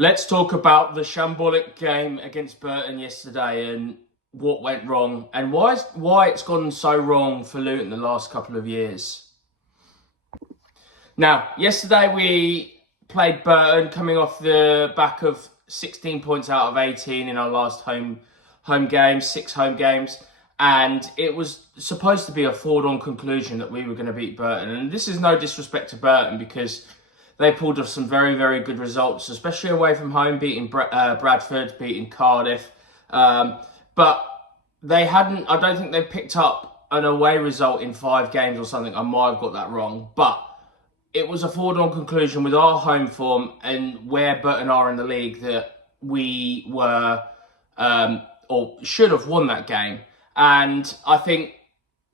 Let's talk about the shambolic game against Burton yesterday and what went wrong and why it's gone so wrong for Luton the last couple of years. Now, yesterday we played Burton coming off the back of 16 points out of 18 in our last home games, 6 home games. And it was supposed to be a foregone conclusion that we were going to beat Burton. And this is no disrespect to Burton because they pulled off some very, very good results, especially away from home, beating Bradford, beating Cardiff. But they hadn't, I don't think they picked up an away result in 5 games or something. I might have got that wrong. But it was a foregone conclusion with our home form and where Burton are in the league that we were, or should have won that game. And I think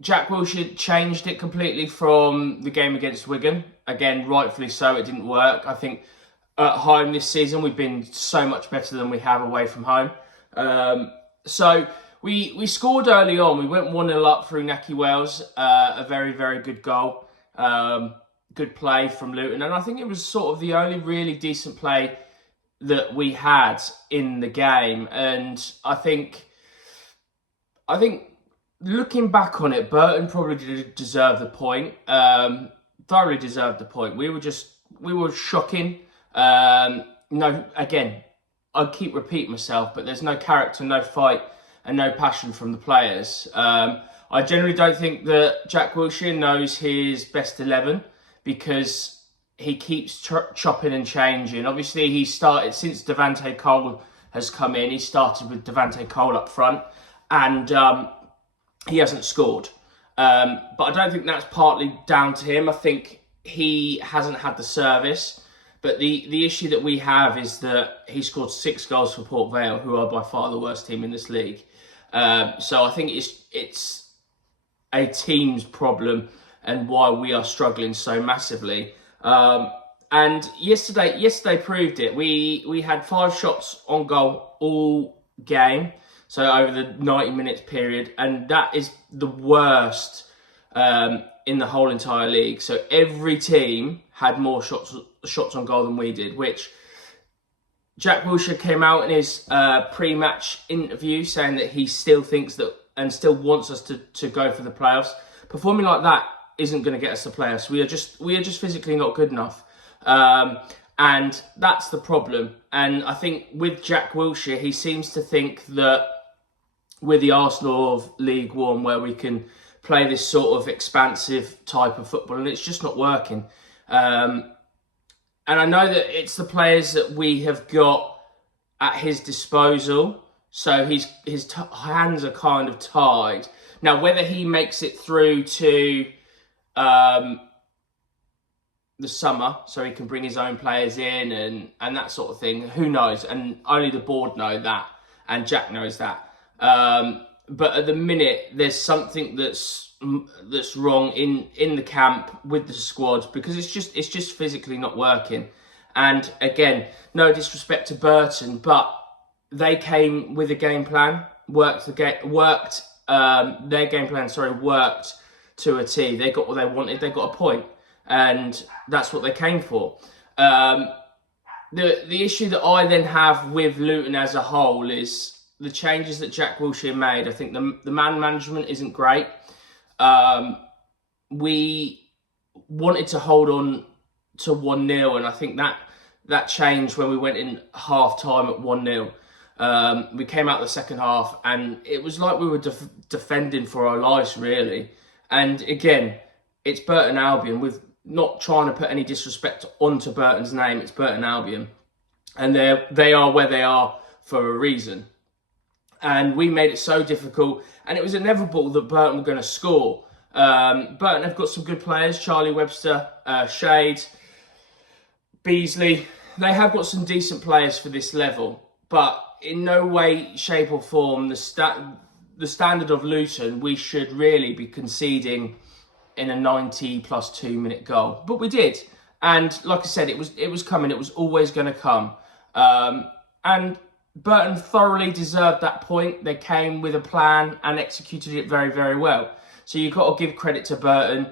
Jack Wilshere changed it completely from the game against Wigan. Again, rightfully so, it didn't work. I think at home this season, we've been so much better than we have away from home. So we scored early on. We went 1-0 up through Naki Wells. A very, very good goal. Good play from Luton. And I think it was sort of the only really decent play that we had in the game. And I think looking back on it, Burton probably did deserve the point. Thoroughly deserved the point. We were shocking. No, again, I keep repeating myself, but there's no character, no fight, and no passion from the players. I generally don't think that Jack Wilshere knows his best 11 because he keeps chopping and changing. Obviously, he started since Devante Cole has come in. He started with Devante Cole up front, and he hasn't scored. But I don't think that's partly down to him. I think he hasn't had the service. But the issue that we have is that he scored 6 goals for Port Vale, who are by far the worst team in this league. So I think it's a team's problem and why we are struggling so massively. And yesterday proved it. We had 5 shots on goal all game. So over the 90 minutes period, and that is the worst in the whole entire league. So every team had more shots on goal than we did, which Jack Wilshere came out in his pre-match interview saying that he still thinks that and still wants us to go for the playoffs. Performing like that isn't going to get us the playoffs. We are just physically not good enough. And that's the problem. And I think with Jack Wilshere, he seems to think that we're the Arsenal of League One, where we can play this sort of expansive type of football, and it's just not working. And I know that it's the players that we have got at his disposal, so his hands are kind of tied. Now, whether he makes it through to the summer, so he can bring his own players in and that sort of thing, who knows? And only the board know that, and Jack knows that. But at the minute, there's something that's wrong in the camp with the squad because it's just physically not working. And again, no disrespect to Burton, but they came with a game plan, worked their game plan. Worked to a T. They got what they wanted. They got a point, and that's what they came for. The issue that I then have with Luton as a whole is the changes that Jack Wilshere made. I think the man management isn't great. We wanted to hold on to 1-0, and I think that changed when we went in half time at 1-0. We came out the second half, and it was like we were defending for our lives, really. And again, it's Burton Albion. With not trying to put any disrespect onto Burton's name, it's Burton Albion, and they are where they are for a reason. And we made it so difficult, and it was inevitable that Burton were going to score. Burton have got some good players: Charlie Webster, Shade, Beasley. They have got some decent players for this level, but in no way, shape, or form the standard of Luton, we should really be conceding in a 90 plus 2 minute goal. But we did, and like I said, it was coming. It was always going to come, and Burton thoroughly deserved that point. They came with a plan and executed it very, very well. So you've got to give credit to Burton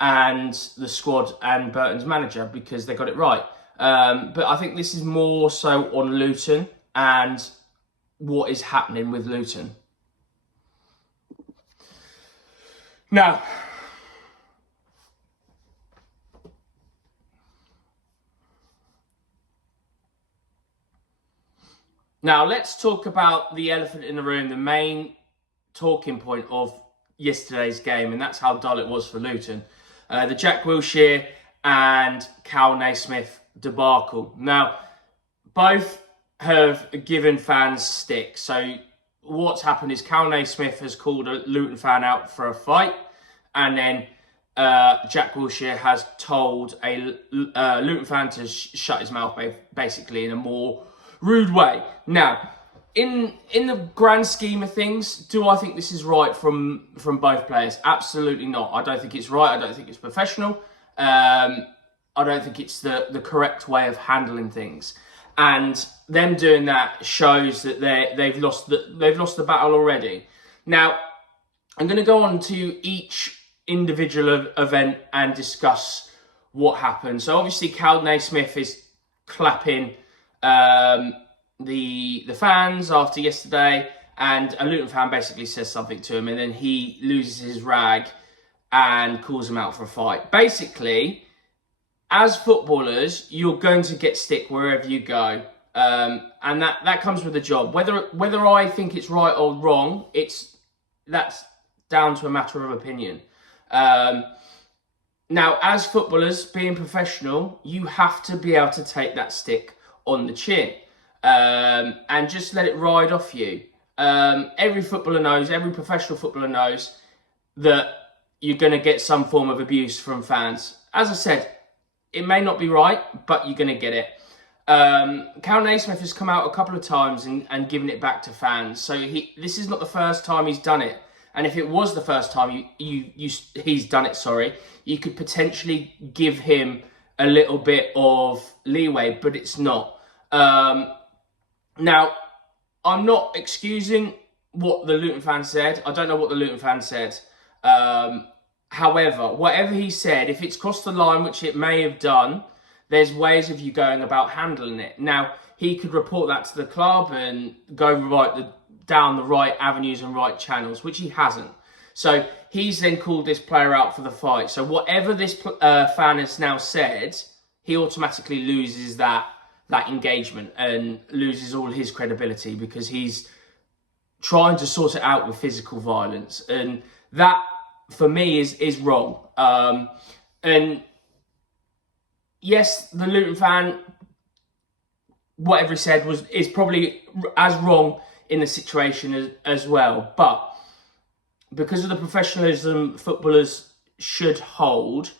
and the squad and Burton's manager because they got it right. But I think this is more so on Luton and what is happening with Luton. Now, let's talk about the elephant in the room, the main talking point of yesterday's game, and that's how dull it was for Luton. The Jack Wilshere and Cal Naismith debacle. Now, both have given fans stick. So what's happened is Cal Naismith has called a Luton fan out for a fight, and then Jack Wilshere has told a Luton fan to shut his mouth, basically in a more rude way. Now, in the grand scheme of things, do I think this is right from both players? Absolutely not. I don't think it's right. I don't think it's professional. I don't think it's the correct way of handling things. And them doing that shows that they've lost the battle already. Now, I'm going to go on to each individual event and discuss what happened. So obviously, Cal Naismith is clapping the fans after yesterday, and a Luton fan basically says something to him, and then he loses his rag and calls him out for a fight. Basically, as footballers, you're going to get stick wherever you go, and that comes with the job. Whether I think it's right or wrong, that's down to a matter of opinion. Now, as footballers, being professional, you have to be able to take that stick on the chin and just let it ride off you. Every footballer knows, every professional footballer knows that you're going to get some form of abuse from fans. As I said, it may not be right, but you're going to get it. Cal Naismith has come out a couple of times and given it back to fans. So this is not the first time he's done it. And if it was the first time he's done it, you could potentially give him a little bit of leeway, but it's not. Now, I'm not excusing what the Luton fan said. I don't know what the Luton fan said. However, whatever he said, if it's crossed the line, which it may have done, there's ways of you going about handling it. Now, he could report that to the club and go down the right avenues and right channels, which he hasn't. So he's then called this player out for the fight. So whatever this fan has now said, he automatically loses that engagement and loses all his credibility, because he's trying to sort it out with physical violence. And that, for me, is wrong. And yes, the Luton fan, whatever he said is probably as wrong in the situation as well. But because of the professionalism footballers should hold,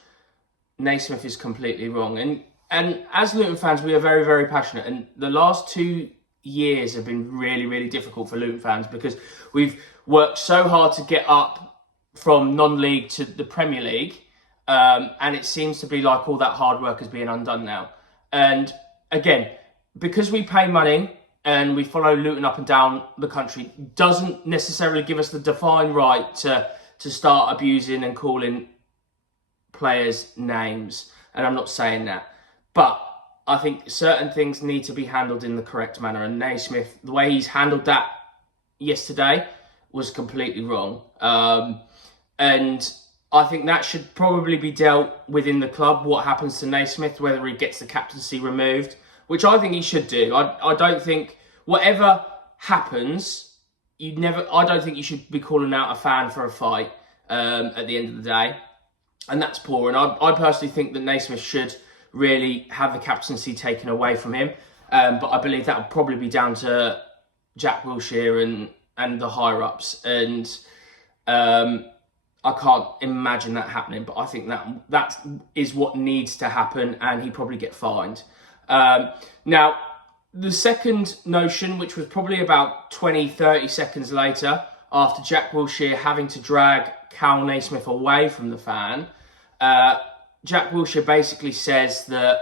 Naismith is completely wrong. And as Luton fans, we are very, very passionate. And the last 2 years have been really, really difficult for Luton fans, because we've worked so hard to get up from non-league to the Premier League. And it seems to be like all that hard work is being undone now. And again, because we pay money and we follow Luton up and down the country, doesn't necessarily give us the divine right to start abusing and calling players names. And I'm not saying that. But I think certain things need to be handled in the correct manner. And Naismith, the way he's handled that yesterday was completely wrong. And I think that should probably be dealt within the club, what happens to Naismith, whether he gets the captaincy removed, which I think he should do. I don't think, whatever happens, I don't think you should be calling out a fan for a fight at the end of the day. And that's poor. And I personally think that Naismith should really have the captaincy taken away from him. But I believe that would probably be down to Jack Wilshere and the higher-ups. And I can't imagine that happening, but I think that is what needs to happen, and he'd probably get fined. Now, the second notion, which was probably about 20, 30 seconds later, after Jack Wilshere having to drag Cal Naismith away from the fan, Jack Wilshere basically says that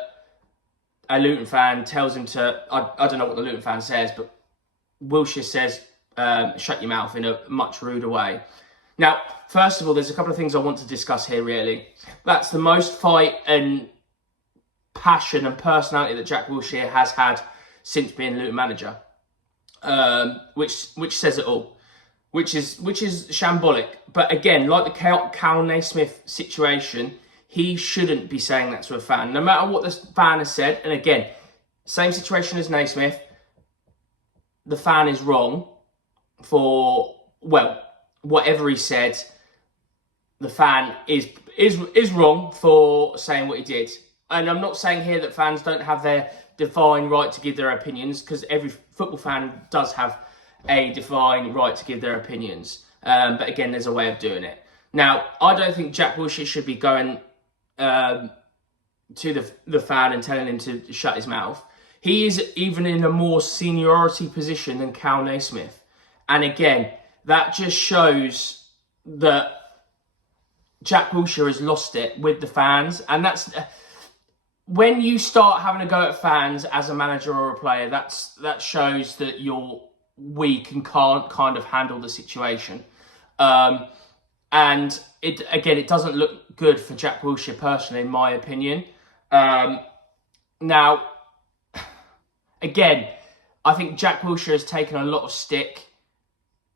a Luton fan tells him to, I don't know what the Luton fan says, but Wilshere says, shut your mouth, in a much ruder way. Now, first of all, there's a couple of things I want to discuss here, really. That's the most fight and passion and personality that Jack Wilshere has had since being Luton manager, which says it all, which is shambolic. But again, like the Cal Naismith situation, he shouldn't be saying that to a fan, no matter what the fan has said. And again, same situation as Naismith, the fan is wrong for, well, whatever he said. The fan is wrong for saying what he did. And I'm not saying here that fans don't have their divine right to give their opinions, because every football fan does have a divine right to give their opinions. But again, there's a way of doing it. Now, I don't think Jack Wilshere should be going to the fan and telling him to shut his mouth. He is even in a more seniority position than Cal Naismith. And again, that just shows that Jack Wilshere has lost it with the fans. And that's when you start having a go at fans as a manager or a player, that shows that you're weak and can't kind of handle the situation. And it doesn't look good for Jack Wilshere personally, in my opinion. Now, again, I think Jack Wilshere has taken a lot of stick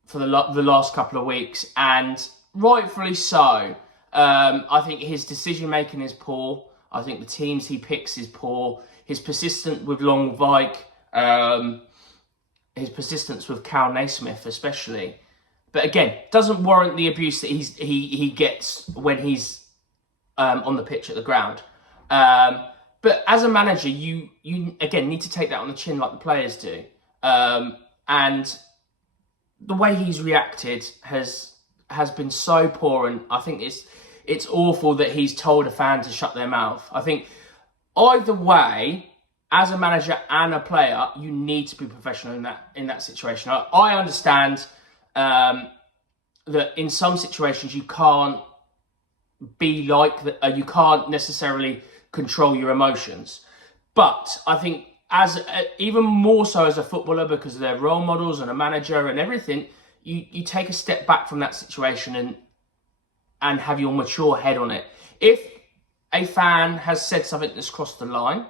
for the last couple of weeks, and rightfully so. I think his decision making is poor. I think the teams he picks is poor. His persistence with Long Vike, his persistence with Cal Naismith especially. But again, doesn't warrant the abuse that he gets when he's on the pitch at the ground. But as a manager, you again need to take that on the chin like the players do. And the way he's reacted has been so poor, and I think it's awful that he's told a fan to shut their mouth. I think either way, as a manager and a player, you need to be professional in that situation. I understand that in some situations you can't be like that. You can't necessarily control your emotions, but I think even more so as a footballer, because of their role models and a manager and everything, you take a step back from that situation and have your mature head on it. If a fan has said something that's crossed the line,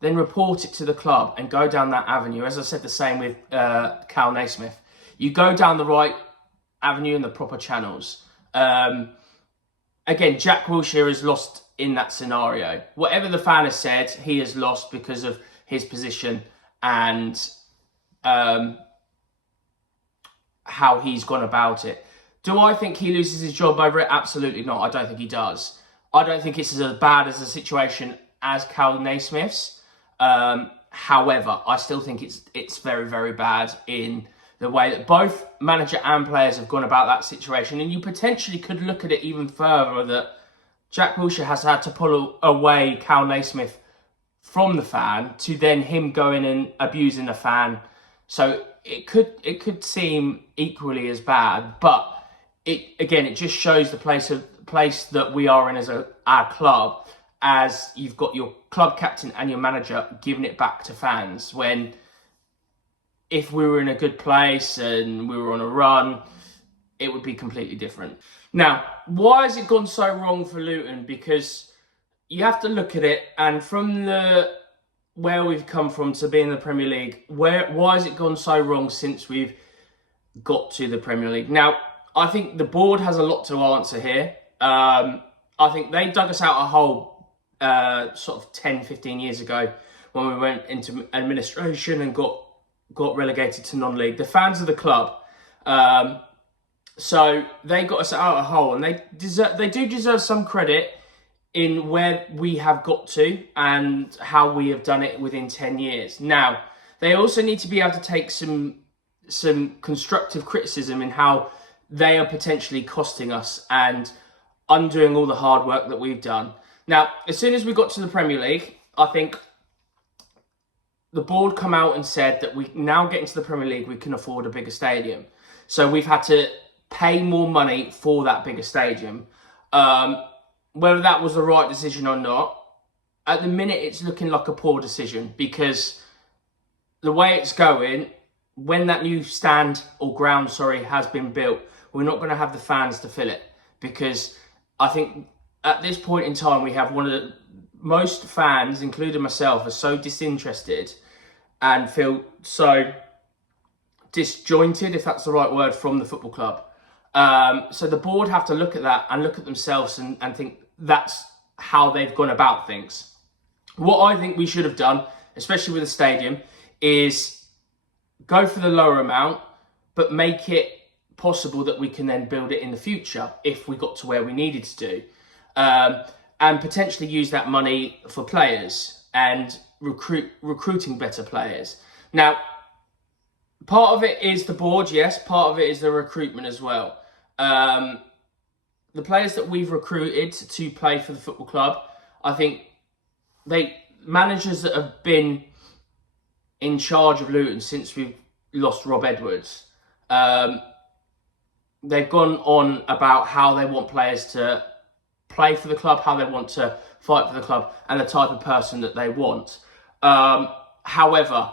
then report it to the club and go down that avenue. As I said, the same with Cal Naismith. You go down the right avenue and the proper channels. Again, Jack Wilshere has lost in that scenario. Whatever the fan has said, he has lost because of his position and how he's gone about it. Do I think he loses his job over it? Absolutely not. I don't think he does. I don't think it's as bad as a situation as Cal Naismith's. However, I still think it's very, very bad in the way that both manager and players have gone about that situation. And you potentially could look at it even further, that Jack Wilshere has had to pull away Cal Naismith from the fan to then him going and abusing the fan. So it could seem equally as bad, but it just shows the place that we are in as our club, as you've got your club captain and your manager giving it back to fans, when if we were in a good place and we were on a run, it would be completely different. Now, why has it gone so wrong for Luton? Because you have to look at it, and from where we've come from to be in the Premier League, why has it gone so wrong since we've got to the Premier League? Now, I think the board has a lot to answer here. I think they dug us out a hole sort of 10, 15 years ago when we went into administration and got relegated to non-league. The fans of the club, so they got us out of a hole, and they do deserve some credit in where we have got to and how we have done it within 10 years. Now, they also need to be able to take some constructive criticism in how they are potentially costing us and undoing all the hard work that we've done. Now, as soon as we got to the Premier League, I think the board come out and said that we now get into the Premier League, we can afford a bigger stadium. So we've had to pay more money for that bigger stadium. Whether that was the right decision or not, at the minute it's looking like a poor decision, because the way it's going, when that new stand or ground, has been built, we're not going to have the fans to fill it, because I think at this point in time we have one of the most fans, including myself, are so disinterested and feel so disjointed, if that's the right word, from the football club. So the board have to look at that and look at themselves and think that's how they've gone about things. What I think we should have done, especially with the stadium, is go for the lower amount, but make it possible that we can then build it in the future if we got to where we needed to do. And potentially use that money for players and recruiting better players. Now, part of it is the board, yes. Part of it is the recruitment as well. The players that we've recruited to play for the football club, I think managers that have been in charge of Luton since we've lost Rob Edwards, they've gone on about how they want players to play for the club, how they want to fight for the club, and the type of person that they want. However,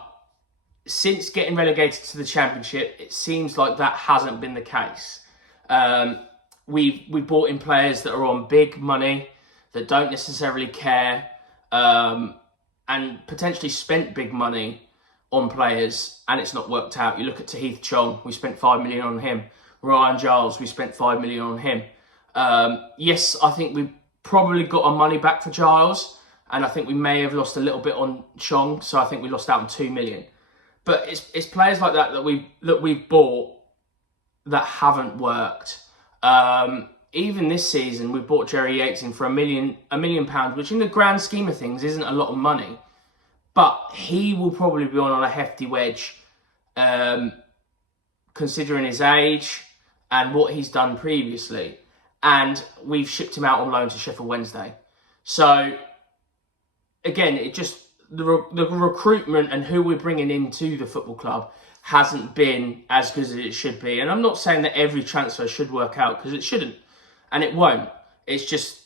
since getting relegated to the Championship, it seems like that hasn't been the case. We brought in players that are on big money, that don't necessarily care, and potentially spent big money on players, and it's not worked out. You look at Tahith Chong, we spent 5 million on him. Ryan Giles, we spent 5 million on him. Yes, I think we probably got our money back for Giles, and I think we may have lost a little bit on Chong, so I think we lost out on 2 million. But it's players like that we've bought that haven't worked. Even this season, we bought Jerry Yates in for £1 million, which in the grand scheme of things isn't a lot of money. But he will probably be on a hefty wedge, considering his age and what he's done previously. And we've shipped him out on loan to Sheffield Wednesday. So, again, the recruitment and who we're bringing into the football club hasn't been as good as it should be. And I'm not saying that every transfer should work out, because it shouldn't. And it won't. It's just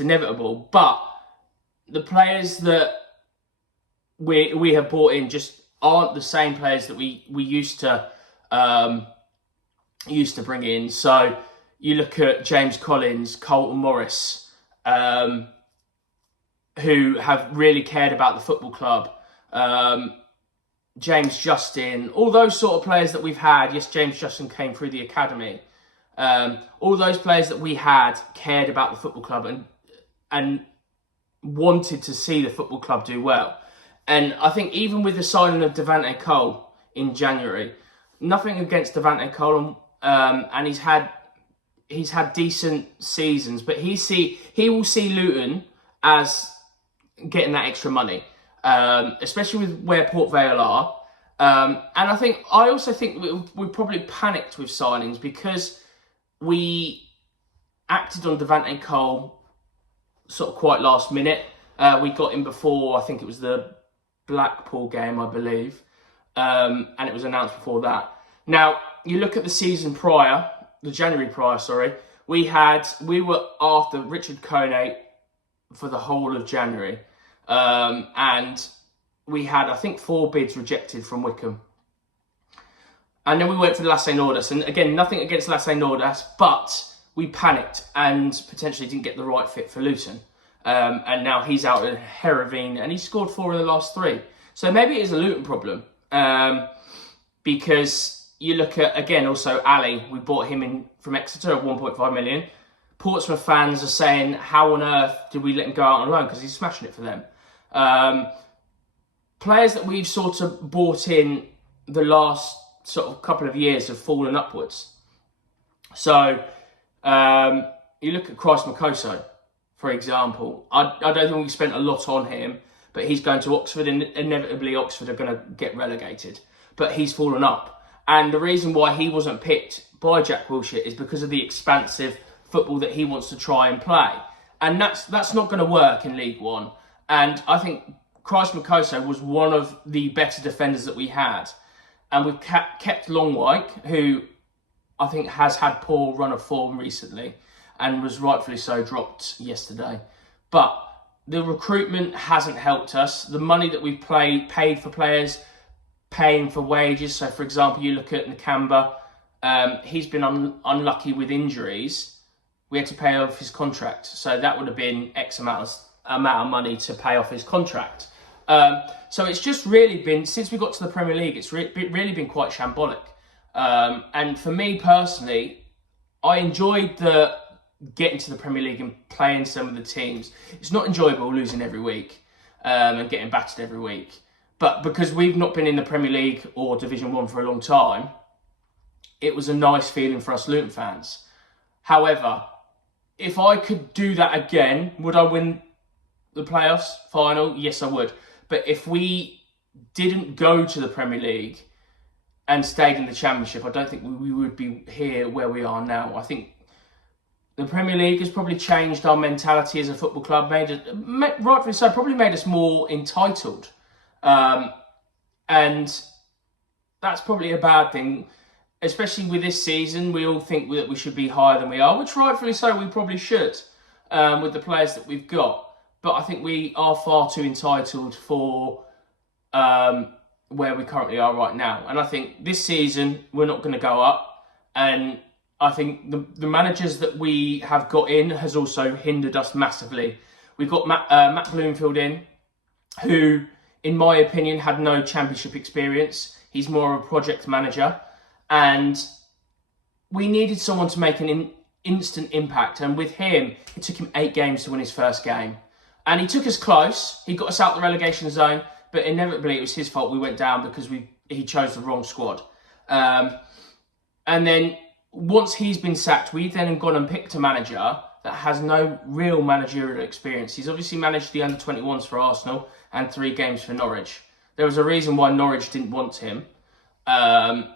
inevitable. But the players that we have brought in just aren't the same players that we used to bring in. So you look at James Collins, Colton Morris, who have really cared about the football club. James Justin, all those sort of players that we've had. Yes, James Justin came through the academy. All those players that we had cared about the football club and wanted to see the football club do well. And I think even with the signing of Devante Cole in January, nothing against Devante Cole, and he's had decent seasons, but he will see Luton as getting that extra money, especially with where Port Vale are. And I also think we probably panicked with signings because we acted on Devante Cole sort of quite last minute. We got him before, I think it was the Blackpool game, I believe, and it was announced before that. Now, you look at the season prior, the January prior, we were after Richard Kone for the whole of January, and we had, I think, 4 bids rejected from Wickham. And then we went for Lasse Nordas, and again, nothing against Lasse Nordas, but we panicked and potentially didn't get the right fit for Luton. And now he's out at Hereveen, and he scored 4 in the last 3. So maybe it is a Luton problem, because you look at, again, also Ali. We bought him in from Exeter at 1.5 million. Portsmouth fans are saying, how on earth did we let him go out on loan? Because he's smashing it for them. Players that we've sort of bought in the last sort of couple of years have fallen upwards. So you look at Christ Makoso, for example. I don't think we spent a lot on him, but he's going to Oxford, and inevitably Oxford are going to get relegated. But he's fallen up. And the reason why he wasn't picked by Jack Wilshere is because of the expansive football that he wants to try and play. And that's not going to work in League One. And I think Christ Makoso was one of the better defenders that we had. And we've kept Longwyke, who I think has had poor run of form recently and was rightfully so dropped yesterday. But the recruitment hasn't helped us. The money that we've paid for players, paying for wages. So, for example, you look at Nakamba, he's been unlucky with injuries. we had to pay off his contract. So that would have been X amount of money to pay off his contract. So it's just really been, since we got to the Premier League, it's really been quite shambolic. And for me personally, I enjoyed getting to the Premier League and playing some of the teams. It's not enjoyable losing every week and getting battered every week. But because we've not been in the Premier League or Division 1 for a long time, it was a nice feeling for us Luton fans. However, if I could do that again, would I win the playoffs final? Yes, I would. But if we didn't go to the Premier League and stayed in the Championship, I don't think we would be here where we are now. I think the Premier League has probably changed our mentality as a football club, rightfully so, probably made us more entitled. And that's probably a bad thing, especially with this season. We all think that we should be higher than we are, which rightfully so, we probably should, with the players that we've got. But I think we are far too entitled for where we currently are right now. And I think this season, we're not going to go up. And I think the managers that we have got in has also hindered us massively. We've got Matt Bloomfield in, who, in my opinion, had no Championship experience. He's more of a project manager. And we needed someone to make an instant impact. And with him, it took him 8 games to win his first game. And he took us close. He got us out the relegation zone. But inevitably, it was his fault we went down because he chose the wrong squad. And then once he's been sacked, we've then gone and picked a manager that has no real managerial experience. He's obviously managed the under-21s for Arsenal and 3 games for Norwich. There was a reason why Norwich didn't want him. And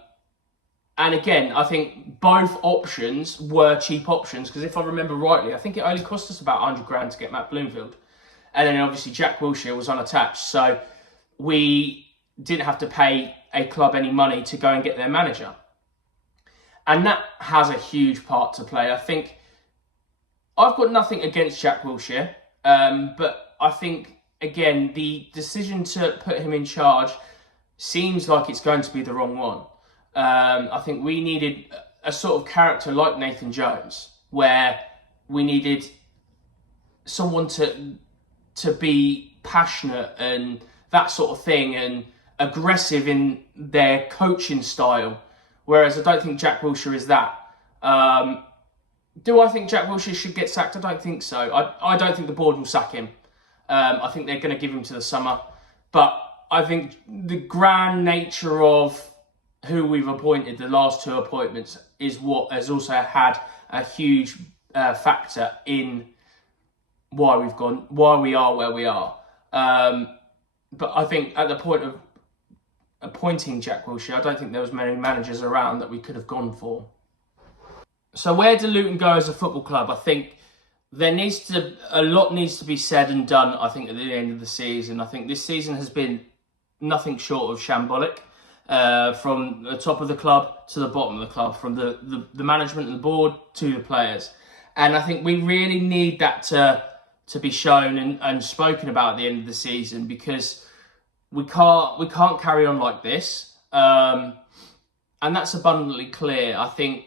again, I think both options were cheap options, because if I remember rightly, I think it only cost us about 100 grand to get Matt Bloomfield. And then obviously Jack Wilshere was unattached. So we didn't have to pay a club any money to go and get their manager. And that has a huge part to play. I think I've got nothing against Jack Wilshere, but I think, again, the decision to put him in charge seems like it's going to be the wrong one. I think we needed a sort of character like Nathan Jones, where we needed someone to be passionate and that sort of thing, and aggressive in their coaching style. Whereas I don't think Jack Wilshere is that. Do I think Jack Wilshere should get sacked? I don't think so. I don't think the board will sack him. I think they're going to give him to the summer. But I think the grand nature of who we've appointed, the last 2 appointments, is what has also had a huge factor in why we are where we are. But I think at the point of appointing Jack Wilshere, I don't think there was many managers around that we could have gone for. So where do Luton go as a football club? I think a lot needs to be said and done, I think, at the end of the season. I think this season has been nothing short of shambolic, from the top of the club to the bottom of the club, from the management and the board to the players. And I think we really need that to be shown and spoken about at the end of the season, because we can't carry on like this. And that's abundantly clear. I think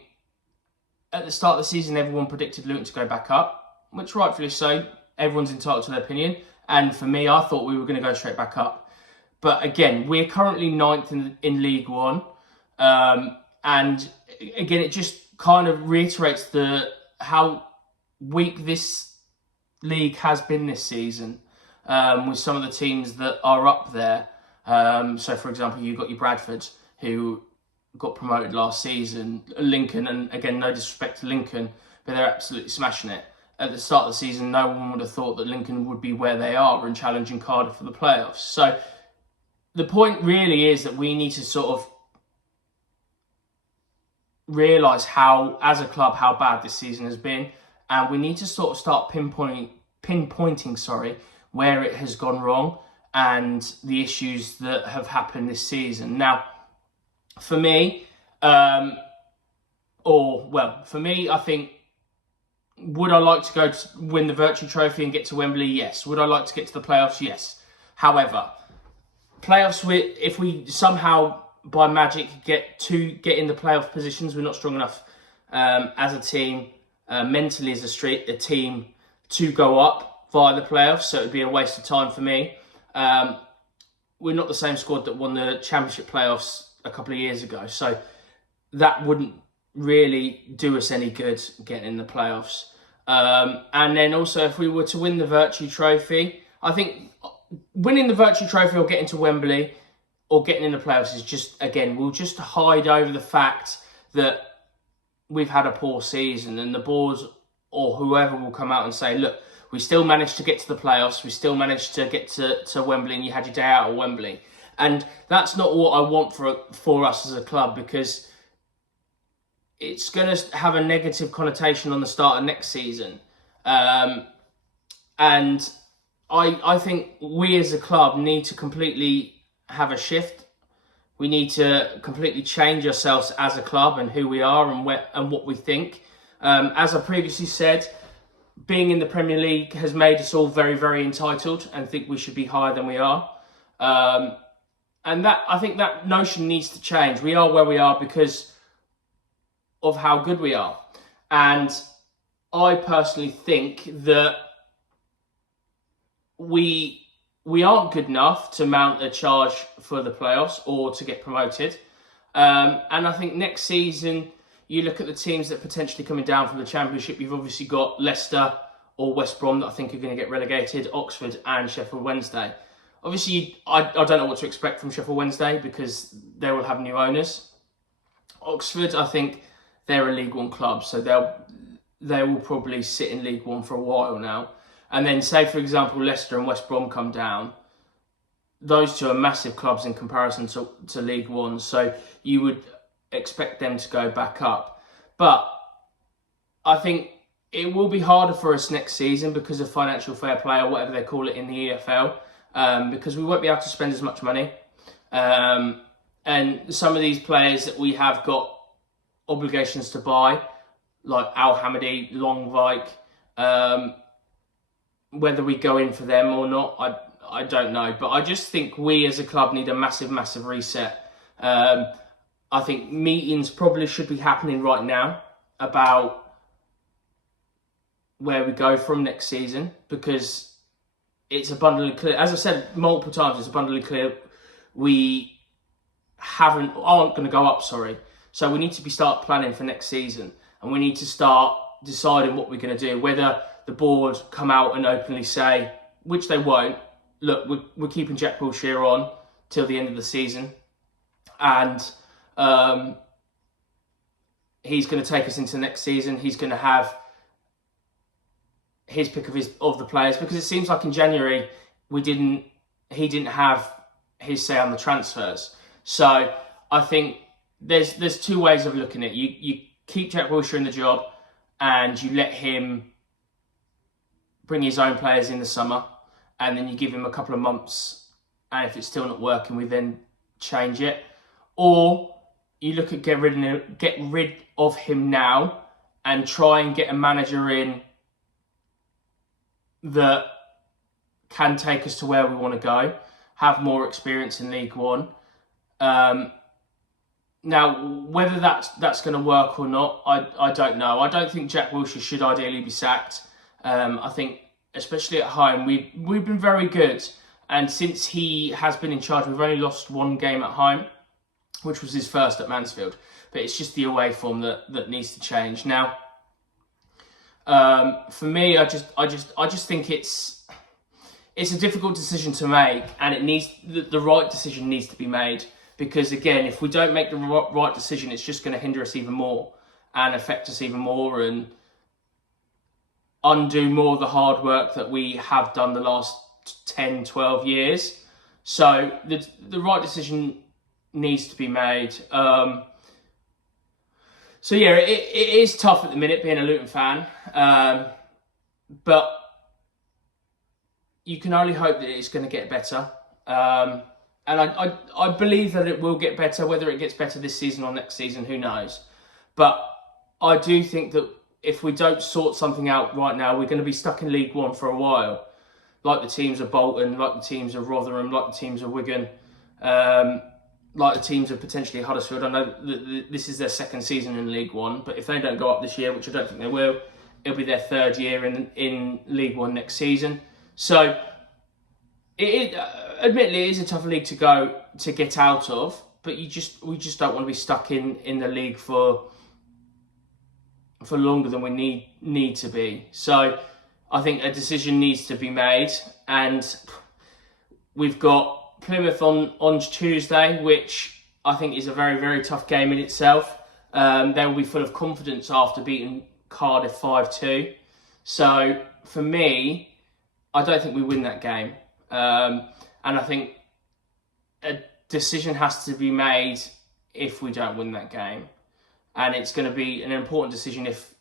at the start of the season, everyone predicted Luton to go back up, which rightfully so. Everyone's entitled to their opinion. And for me, I thought we were going to go straight back up. But again, we're currently 9th in League One. And again, it just kind of reiterates how weak this league has been this season, with some of the teams that are up there. So, for example, you've got your Bradford, who got promoted last season. Lincoln, and again, no disrespect to Lincoln, but they're absolutely smashing it. At the start of the season, no one would have thought that Lincoln would be where they are and challenging Cardiff for the playoffs. So the point really is that we need to sort of realise as a club, how bad this season has been, and we need to sort of start pinpointing, where it has gone wrong and the issues that have happened this season. Now, for me, I think, would I like to go to win the Virtue Trophy and get to Wembley? Yes. Would I like to get to the playoffs? Yes. However, playoffs, if we somehow by magic get in the playoff positions, we're not strong enough as a team. mentally as a team to go up via the playoffs. So it would be a waste of time for me. We're not the same squad that won the Championship playoffs a couple of years ago. So that wouldn't really do us any good getting in the playoffs. And then also, if we were to win the Virtue Trophy, I think winning the Virtue Trophy or getting to Wembley or getting in the playoffs is just, again, we'll just hide over the fact that we've had a poor season, and the board or whoever will come out and say, look, we still managed to get to the playoffs, we still managed to get to Wembley, and you had your day out at Wembley. And that's not what I want for us as a club, because it's going to have a negative connotation on the start of next season. And I think we as a club need to completely have a shift. We need to completely change ourselves as a club and who we are and what we think. As I previously said, being in the Premier League has made us all very, very entitled and think we should be higher than we are. And that, I think that notion needs to change. We are where we are because of how good we are. And I personally think that we aren't good enough to mount a charge for the playoffs or to get promoted. And I think next season, you look at the teams that are potentially coming down from the Championship. You've obviously got Leicester or West Brom that I think are going to get relegated, Oxford and Sheffield Wednesday. Obviously, I don't know what to expect from Sheffield Wednesday because they will have new owners. Oxford, I think they're a League One club, so they will probably sit in League One for a while now. And then say, for example, Leicester and West Brom come down. Those two are massive clubs in comparison to League One, so you would expect them to go back up. But I think it will be harder for us next season because of financial fair play or whatever they call it in the EFL, because we won't be able to spend as much money. And some of these players that we have got obligations to buy, like Al Hamidi, Longvik, whether we go in for them or not, I don't know. But I just think we as a club need a massive, massive reset. I think meetings probably should be happening right now about where we go from next season, because it's abundantly clear, as I said multiple times, it's abundantly clear we aren't going to go up, So we need to start planning for next season, and we need to start deciding what we're going to do, whether the board come out and openly say, which they won't, look, we're keeping Jack Wilshere on till the end of the season, and he's going to take us into next season. He's going to have his pick of the players, because it seems like in January he didn't have his say on the transfers. So I think there's two ways of looking at it. You keep Jack Wilshere in the job and you let him bring his own players in the summer, and then you give him a couple of months, and if it's still not working, we then change it. Or you look at get rid of him now and try and get a manager in that can take us to where we want to go, have more experience in League One. Now, whether that's going to work or not, I don't know. I don't think Jack Wilshere should ideally be sacked. I think, especially at home, we've been very good. And since he has been in charge, we've only lost one game at home, which was his first at Mansfield. But it's just the away form that needs to change. Now, for me, I just think it's a difficult decision to make, and the right decision needs to be made. Because again, if we don't make the right decision, it's just going to hinder us even more and affect us even more and undo more of the hard work that we have done the last 10, 12 years. So the right decision needs to be made. So yeah, it is tough at the minute being a Luton fan. But you can only hope that it's going to get better. And I believe that it will get better. Whether it gets better this season or next season, who knows? But I do think that if we don't sort something out right now, we're going to be stuck in League One for a while. Like the teams of Bolton, like the teams of Rotherham, like the teams of Wigan, like the teams of potentially Huddersfield. I know that this is their second season in League One, but if they don't go up this year, which I don't think they will, it'll be their third year in League One next season. So, admittedly, it is a tough league to get out of, but we just don't want to be stuck in the league for longer than we need to be. So, I think a decision needs to be made, and we've got Plymouth on Tuesday, which I think is a very, very tough game in itself. They will be full of confidence after beating Cardiff 5-2. So, for me, I don't think we win that game. And I think a decision has to be made if we don't win that game. And it's going to be an important decision if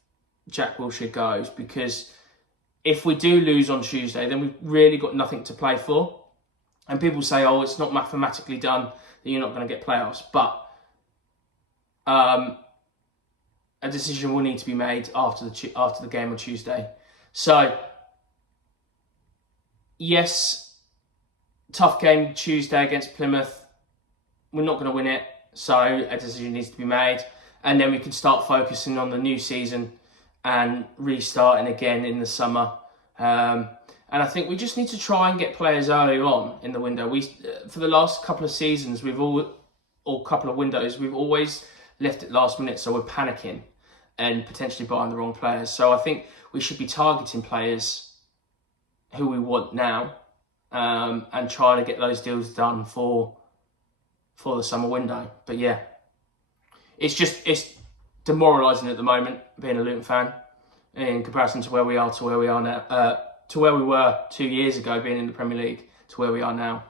Jack Wilshere goes, because if we do lose on Tuesday, then we've really got nothing to play for. And people say, oh, it's not mathematically done that you're not going to get playoffs. But a decision will need to be made after the game on Tuesday. So, yes, tough game Tuesday against Plymouth. We're not going to win it, so a decision needs to be made. And then we can start focusing on the new season and restarting again in the summer. And I think we just need to try and get players early on in the window. For the last couple of seasons, or couple of windows, we've always left it last minute, so we're panicking and potentially buying the wrong players. So I think we should be targeting players who we want now, and trying to get those deals done for the summer window. But yeah, it's demoralising at the moment being a Luton fan in comparison to where we are now, to where we were 2 years ago being in the Premier League to where we are now.